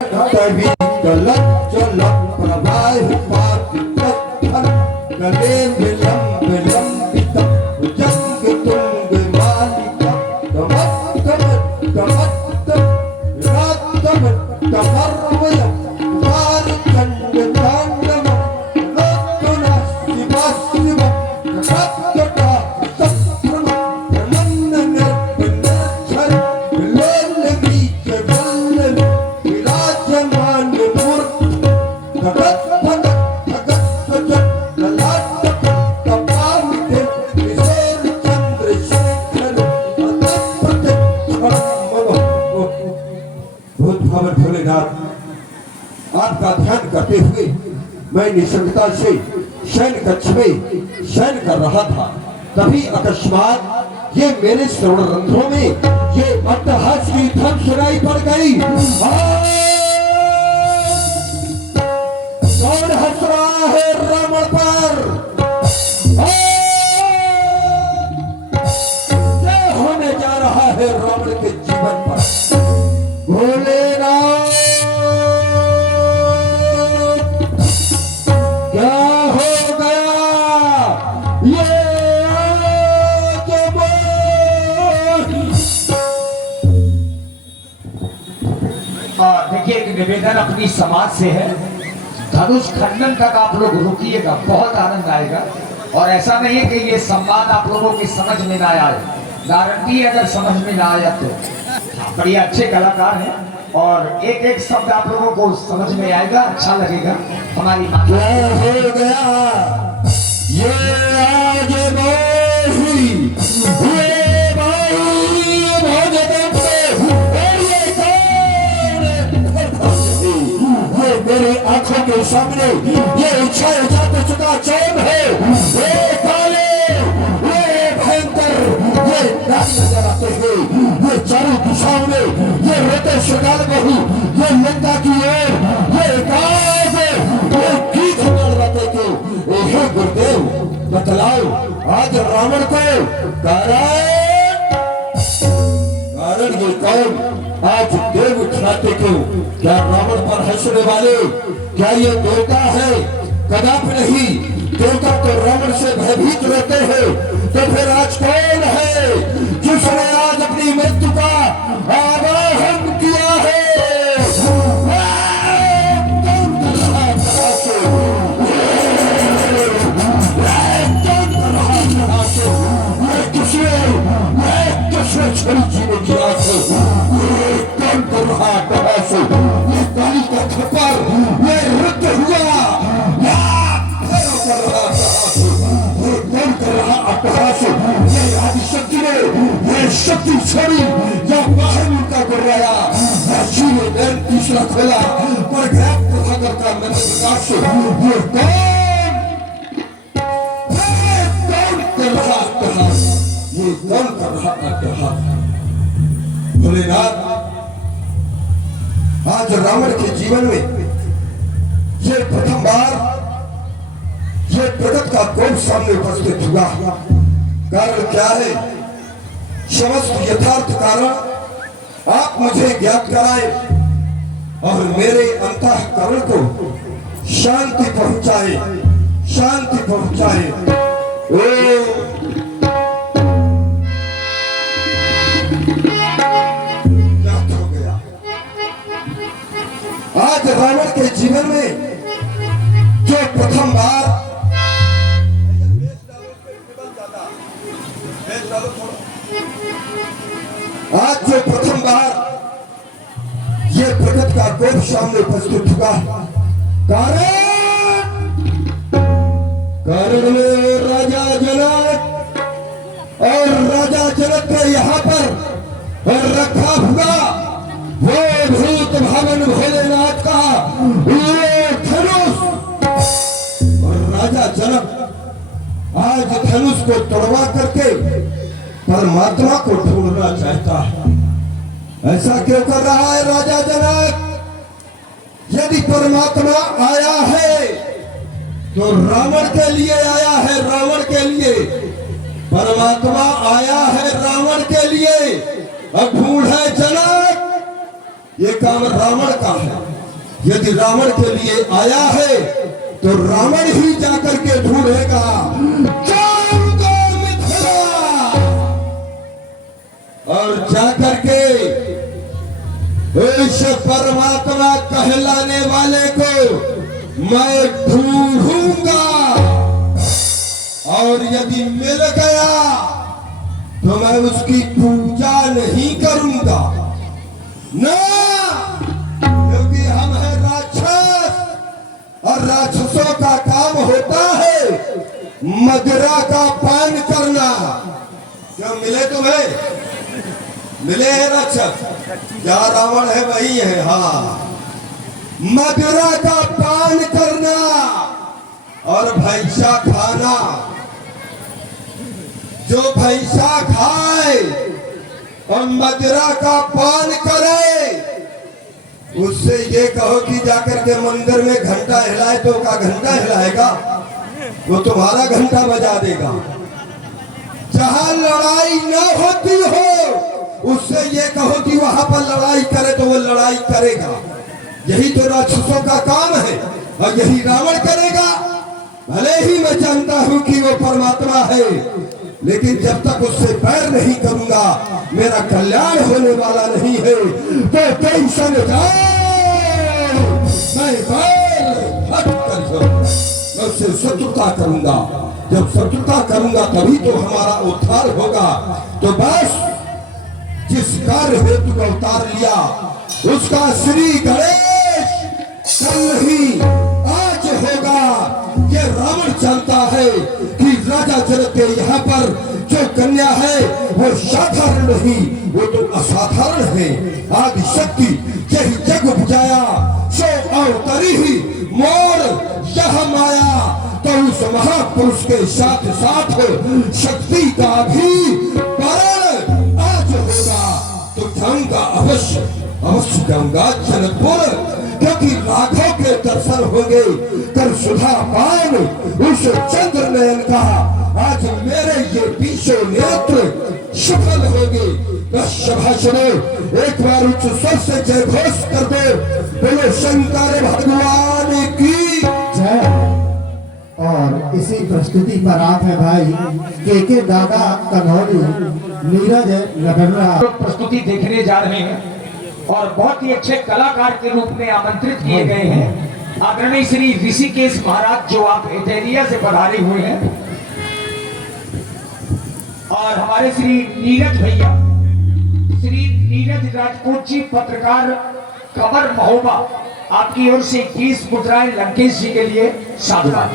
तभी गलत चलत प्रवाह गले विलंब विलंबित जंग तुंग मालिका तमत तमत तमत रातम तमर्वय वार चंड तांडव लत्तुना शिवा शिव सत्तटा सत्प्रम प्रमन्न निर्पन्नच्छर विलोल बीच वल्लल विराजमान मूर्त भगत भगत भगत भगत ललाट कपालिते किशोर चंद्रशेखर अतपत भूत भवन भोलेनाथ आपका ध्यान करते हुए मैं निसंगता से शयन कक्ष में शयन कर रहा था। तभी अकस्मात ये मेरे श्रवण रंध्रों में ये अट्टहास की ध्वनि सुनाई पड़ गई। कौन हंस रहा है रावण पर? क्या होने जा रहा है रावण के जीवन पर? भोलेनाथ क्या हो गया? ये देखिए, एक निवेदन अपनी समाज से है, धनुष खंडन तक आप लोग रुकिएगा, बहुत आनंद आएगा। और ऐसा नहीं है कि ये संवाद आप लोगों की समझ में ना आए, गारंटी है अगर समझ में ना आया तो। बड़ी अच्छे कलाकार हैं और एक एक शब्द आप लोगों को समझ में आएगा, अच्छा लगेगा। हमारी माता क्या हो गया? ये आज मोही हुए भाई भोजन से और ये कौन? ये मेरी आंखों के सामने ये उछाल जाते चुका चौन है। ये काले, ये भयंकर, ये नाच नजर आते हैं। ये चारों दिशाओं में ये रोते शिकार बहु, ये लंका की ओर, ये काज, ये गीत लड़वाते को। हे गुरुदेव बतलाओ आज रावण को कारण ये कौन? आज देव उठलाते क्यों? क्या रावण पर हंसने वाले क्या ये देवता है? कदापि नहीं। देवता तो रावण से भयभीत रहते हैं। तो फिर आज कौन है जिसने आज अपनी मृत्यु का आवाहन किया है? कौन कर रहा है तराशे? कौन कर रहा है तराशे? किसने छड़ी जीने की आस है? कौन कर रहा है तराशे? ये काली का खप्पर, ये रुद्र हुआ, कर रहा अट्टहास। कौन कर रहा अट्टहास? ये आदिशक्ति ने ये शक्ति छोड़ी या बाहर उनका गुर्राया ने नैन तीसरा खोला पर ग्रह प्रभाकर का नंद प्रकाश। ये कौन कर रहा अट्टहास? ये कौन कर रहा अट्टहास? भोलेनाथ आज रावण के जीवन में ये प्रथम बार ये प्रगत का कोप सामने उपस्थित हुआ। कारण क्या है? समस्त यथार्थ कारण आप मुझे ज्ञात कराए और मेरे अंतःकरण को शांति पहुंचाए, शांति पहुंचाए। क्या हो गया? आज रावण के जीवन में जो प्रथम बार आज जो प्रथम बार ये प्रगत का कोप सामने उपस्थित हुआ। कारण में राजा जनक और राजा जनक के यहाँ पर रखा हुआ वो भूत भवन भोलेनाथ का ये धनुष। और राजा जनक आज धनुष को तोड़वा करके परमात्मा को ढूंढना चाहता है। ऐसा क्यों कर रहा है राजा जनक? यदि परमात्मा आया है तो रावण के लिए आया है, रावण के लिए। परमात्मा आया है रावण के लिए। अब ढूंढ है जनक ये काम रावण का है। यदि रावण के लिए आया है तो रावण ही जाकर के ढूंढेगा जाऊंगा मिथिला, और जाकर के इस परमात्मा कहलाने वाले को मैं ढूंढूंगा, और यदि मिल गया तो मैं उसकी पूजा नहीं करूंगा ना, क्योंकि हम हैं राक्षस, और राक्षसों का काम होता है मदिरा का पान करना। क्या मिले तुम्हें? मिले हैं राक्षस? क्या रावण है वही है? हाँ, मदिरा का पान करना और भैंसा खाना। जो भैंसा खाए और मदिरा का पान करे, उससे ये कहो कि जाकर के मंदिर में घंटा हिलाए, तो का घंटा हिलाएगा? वो तुम्हारा घंटा बजा देगा। जहां लड़ाई न होती हो उससे ये कहो कि वहां पर लड़ाई करे, तो वो लड़ाई करेगा। यही तो राक्षसों का काम है और यही रावण करेगा। भले ही मैं जानता हूं कि वो परमात्मा है, लेकिन जब तक उससे पैर नहीं करूंगा मेरा कल्याण होने वाला नहीं है। तो टेंशन जाओ, मैं पैर हट कर जाऊंगा, मैं उससे शत्रुता करूंगा। जब शत्रुता करूंगा तभी तो हमारा उद्धार होगा। तो बस जिस कार्य हेतु का अवतार लिया उसका श्री गणेश कल ही आज होगा। ये रावण जानता है कि राजा जनक के यहाँ पर जो कन्या है वो साधारण नहीं, वो तो असाधारण है। आदि शक्ति यही जग उपजाया, सो अवतरी ही मोर यह माया। तो उस महापुरुष के साथ साथ शक्ति का भी कारण आज होगा। तो जाऊंगा अवश्य, अवश्य जाऊंगा जनकपुर, क्योंकि लाखों के दर्शन होंगे। कर सुधा पान उस चंद्र नयन का, आज मेरे ये बीचों नेत्र सफल होंगे। बस सभासनों एक बार उच्च स्वर से जय घोष कर दो, बोलो शंकर भगवान की जय। और इसी प्रस्तुति पर आप है भाई के दादा कन्हौली, नीरज लगर्रा प्रस्तुति देखने जा रहे हैं और बहुत ही अच्छे कलाकार के रूप में आमंत्रित किए गए हैं आदरणीय श्री ऋषिकेश महाराज, जो आप इटालिया से पधारे हुए हैं, और हमारे श्री नीरज भैया, श्री नीरज राजपूत जी, पत्रकार कमर महोबा, आपकी ओर से 20 मुद्राएं लंकेश जी के लिए साधुवाद।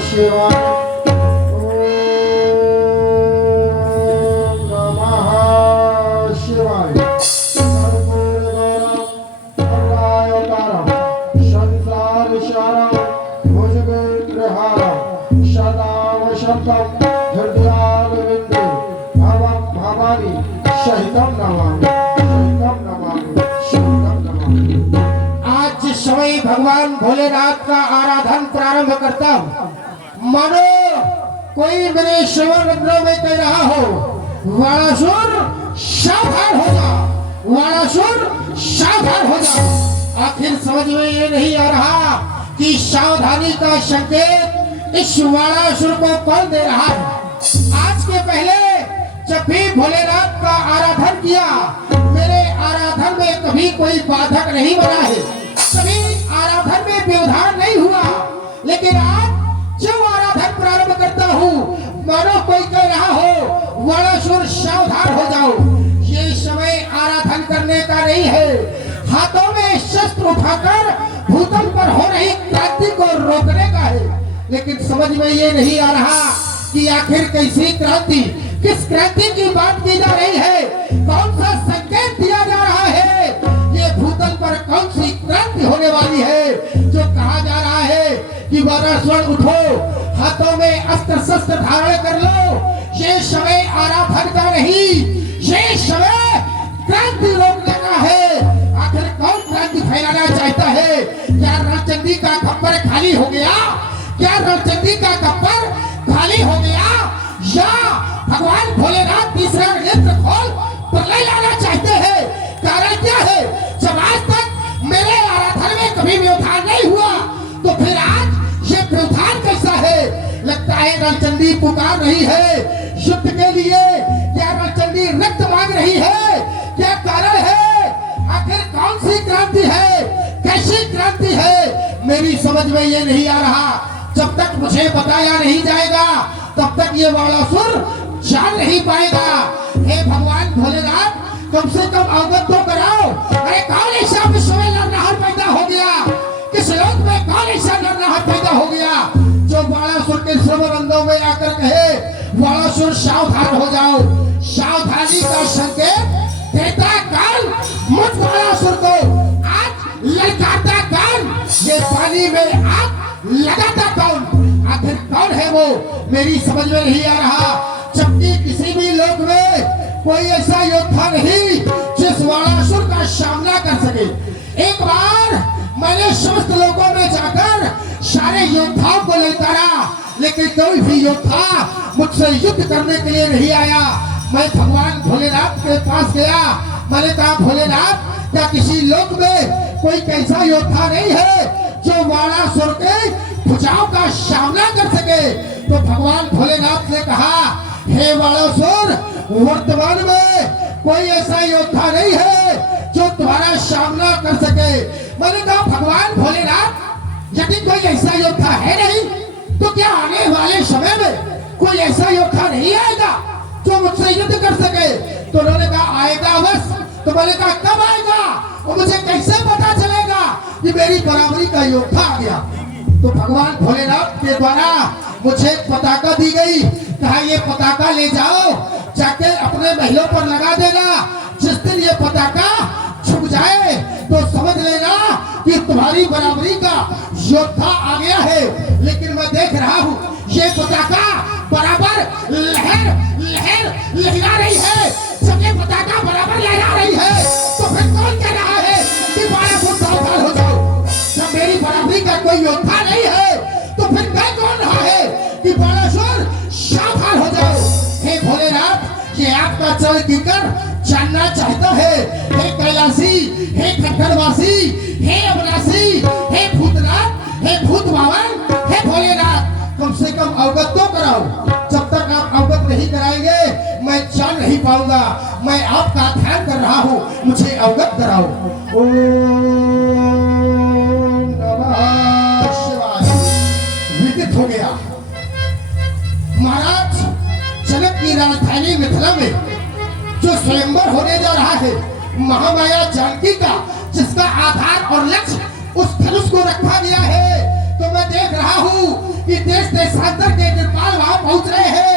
शिवाय नमः शिवाय। संसार सारम भुजगेन्द्रहारम सदा वसंतम हृदयारविंदे भवं भवानी सहितं नमामि, सहितं नमामि, सहितं नमामि। आज जिस समय भगवान भोलेनाथ का आराधन प्रारंभ करता हूँ, मानो कोई मेरे श्रवण रंध्रों में कह रहा हो, वाणासुर सावधान हो जा, वाणासुर सावधान हो जा। आखिर समझ में ये नहीं आ रहा कि सावधानी का संकेत इस वाणासुर को कौन दे रहा है। आज के पहले जब भी भोलेनाथ का आराधन किया, मेरे आराधन में कभी कोई बाधक नहीं बना है, कभी आराधन में व्यवधान नहीं हुआ। लेकिन आज जब आराधन प्रारंभ करता हूँ, मानो कोई कह रहा हो, वाणासुर सावधान हो जाओ। ये समय आराधन करने का नहीं है, हाथों में शस्त्र उठाकर भूतल पर हो रही क्रांति को रोकने का है। लेकिन समझ में ये नहीं आ रहा कि आखिर कैसी क्रांति, किस क्रांति की बात की जा रही है, कौन सा संकेत दिया जा रहा है, ये भूतल पर कौन सी क्रांति होने वाली है। जो कहा जा रहा है कि वाणासुर उठो, हाथों में अस्त्र शस्त्र धारण कर लो, ये समय आराधन का नहीं, ये समय क्रांति रोकने का है। आखिर कौन क्रांति फैलाना चाहता है? क्या रणचंडी का खप्पर खाली हो गया? क्या रणचंडी का खप्पर खाली हो गया? या भगवान भोलेनाथ तीसरा नेत्र खोल प्रलय लाना चाहते हैं? कारण क्या है? जब आज तक मेरे आराधन में कभी व्यवधान नहीं हुआ, तो फिर आज ये व्यवधान कैसा है? लगता है रणचंडी पुकार रही है युद्ध के लिए। क्या रणचंडी रक्त मांग रही है? क्या कारण है? आखिर कौन सी क्रांति है? कैसी क्रांति है? मेरी समझ में ये नहीं आ रहा। जब तक मुझे बताया नहीं जाएगा, तब तक ये वाणासुर जान नहीं पाएगा। हे भगवान भोलेनाथ, कम से कम अवगत तो कराओ। अरे कौन ऐसा विश्व में नरनाहर पैदा हो गया? किस लोक में कौन ऐसा नरनाहर पैदा हो गया जो वाणासुर के श्रवणंदों में आकर कहे, वाणासुर सावधान हो जाओ। सावधानी का संकेत देता कौन? मुझ वाणासुर को आज ललकारता कौन? ये पानी में आग लगाता कौन? आखिर कौन है वो? मेरी समझ में नहीं आ रहा। जबकि किसी भी लोक में कोई ऐसा योद्धा नहीं जिस वाणासुर का सामना कर सके। एक बार मैंने समस्त लोगों में जाकर सारे योद्धाओं को ललकारा, लेकिन कोई भी योद्धा मुझसे युद्ध करने के लिए नहीं आया। मैं भगवान भोलेनाथ के पास गया। मैंने कहा, भोलेनाथ, क्या किसी लोक में कोई कैसा योद्धा नहीं है जो वाणासुर के भुजाओं का सामना कर सके? तो भगवान भोलेनाथ ने कहा, हे वाणासुर, वर्तमान में कोई ऐसा योद्धा नहीं है जो तुम्हारा सामना कर सके। मैंने कहा, भगवान भोलेनाथ, यदि कोई ऐसा योद्धा है नहीं, तो क्या आने वाले समय में कोई ऐसा योद्धा नहीं आएगा जो मुझसे युद्ध कर सके? तो उन्होंने कहा, आएगा अवश्य। तो मैंने कहा, कब आएगा और मुझे कैसे पता चलेगा कि मेरी बराबरी का योद्धा आ गया? तो भगवान भोलेनाथ के द्वारा मुझे पताका दी गई। कहा, ये पताका ले जाओ, जाके अपने महलों पर लगा देना। जिस दिन ये पताका छुप जाए तो समझ लेना कि तुम्हारी बराबरी का योद्धा आ गया है। लेकिन मैं देख रहा हूँ ये पताका बराबर लहर लहर लहरा रही है। जब ये पताका बराबर लहरा रही है, तो फिर कौन कह रहा है कि वाणासुर सावधान हो जाओ? जब मेरी बराबरी का कोई योद्धा नहीं है, तो फिर कह कौन रहा है कि वाणासुर सावधान हो जाओ? हे भोलेनाथ, ये आपका चरण गिरकर जानना चाहता है। हे कैलाशी, हे खट्टरवासी, हे अविनाशी, हे भूतनाथ, हे भूत भावन, हे भोलेनाथ, कम से कम अवगत तो कराओ। जब तक आप अवगत नहीं कराएंगे, मैं जान नहीं पाऊंगा। मैं आपका ध्यान कर रहा हूँ, मुझे अवगत कराओ। ओम नमः शिवाय। विदित हो गया। महाराज, जनक की राजधानी मिथिला में जो स्वयंवर होने जा रहा है, महामाया जानकी का, जिसका आधार और लक्ष्य उस धनुष को रखा गया है, तो मैं देख रहा हूँ कि देश देशांतर के नेपाल वहां पहुंच रहे हैं।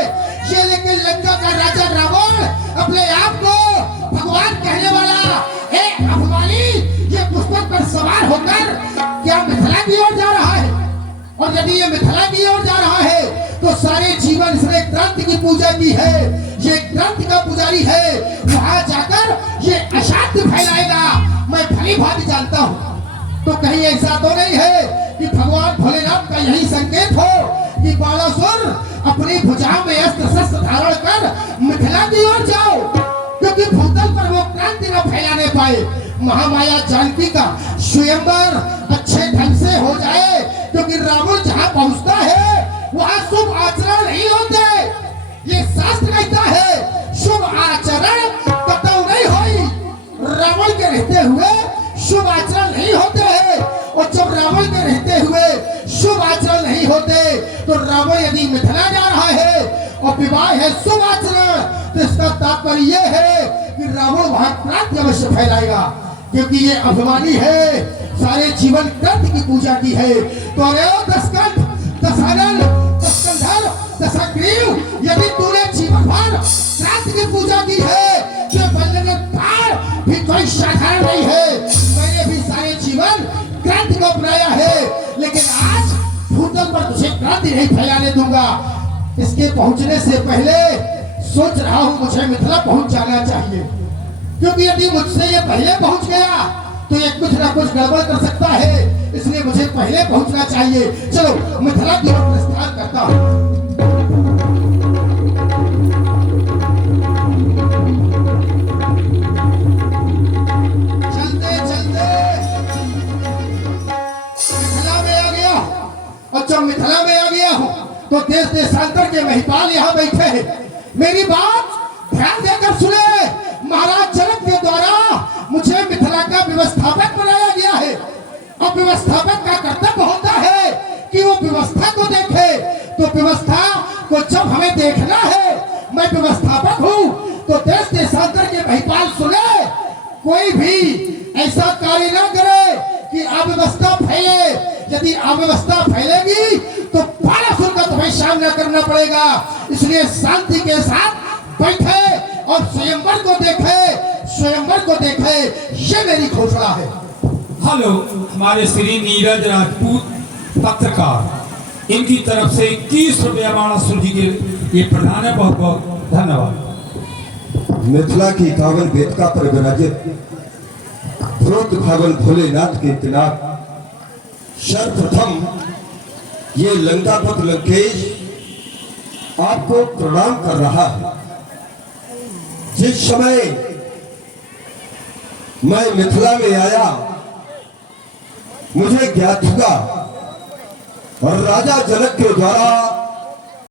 ये लेकिन लंका का राजा रावण अपने आप को भगवान कहने वाला, हे अभिमानी, ये पुष्पक पर सवार होकर क्या मिथिला की ओर जा रहा है? और यदि ये मिथिला की ओर जा रहा है, तो सारे जीवन इसने क्रांति की पूजा की है। ये क्रांति का पुजारी है। वहां जाकर ये अशांति फैलाएगा, मैं भली भांति जानता हूँ। तो कहीं ऐसा तो नहीं है कि भगवान भोलेनाथ का यही संकेत हो कि वाणासुर अपनी भुजाओं में अस्त्र शस्त्र धारण कर मिथिला की ओर जाओ, क्योंकि भूतल पर वो क्रांति न फैलाने पाए। महामाया जानकी का स्वयंवर अच्छे ढंग से हो जाए, क्योंकि रावण जहाँ पहुँचता है वहाँ शुभ आचरण नहीं होते। ये शास्त्र कहता है, शुभ आचरण कतौ नहीं होई। रावण के रहते हुए शुभ आचरण नहीं होते हैं। और जब रावण के रहते हुए शुभ आचरण नहीं होते, तो रावण यदि मिथिला जा रहा है और विवाह है शुभ आचरण, तो इसका तात्पर्य यह है कि रावण वहां क्रांति अवश्य फैलाएगा, क्योंकि ये अभिमानी है। सारे जीवन क्रांति की पूजा की है। तो अरे दशकंठ, दशानन, दशकंधर, दशग्रीव, यदि तूने जीवन भर क्रांति की पूजा की है, तो बल्लेदार भी कोई साधारण नहीं है। मैंने भी सारे जीवन क्रांति को अपनाया है, लेकिन आज भूतल पर तुझे क्रांति नहीं फैलाने दूंगा। इसके पहुंचने से पहले सोच रहा हूं मुझे मिथिला पहुंच जाना चाहिए, क्योंकि यदि मुझसे ये पहले पहुंच गया तो ये कुछ ना कुछ गड़बड़ कर सकता है, इसलिए मुझे पहले पहुंचना चाहिए। चलो मिथिला की ओर प्रस्थान करता हूं। चलते चलते मिथिला में आ गया, और जब मिथिला में आ गया हूं तो देश देशांतर के महिपाल यहाँ बैठे हैं। मेरी बात ध्यान देकर सुने। महाराज जनक के द्वारा मुझे मिथिला का व्यवस्थापक बनाया गया है, और व्यवस्थापक का कर्तव्य होता है कि वो व्यवस्था को देखे। तो व्यवस्था को जब हमें देखना है, मैं व्यवस्थापक हूँ, तो देश देशांतर के महिपाल सुने, कोई भी ऐसा कार्य ना करे कि अव्यवस्था फैले। यदि अव्यवस्था फैलेगी तो बालासुर का तुम्हें सामना करना पड़ेगा। इसलिए शांति के साथ बैठे और स्वयंवर को देखे, स्वयंवर को देखे, ये मेरी घोषणा है। हेलो, हमारे श्री नीरज राजपूत पत्रकार, इनकी तरफ से 21 रुपया बाणासुर जी के ये प्रधान है। बहुत बहुत धन्यवाद। मिथिला की 51 वेदिका पर विराजित ध्रुव भवन भोलेनाथ के किनार सर्वप्रथम ये लंकापति लंकेश आपको प्रणाम कर रहा है। जिस समय मैं मिथिला में आया, मुझे ज्ञात हुआ और राजा जनक के द्वारा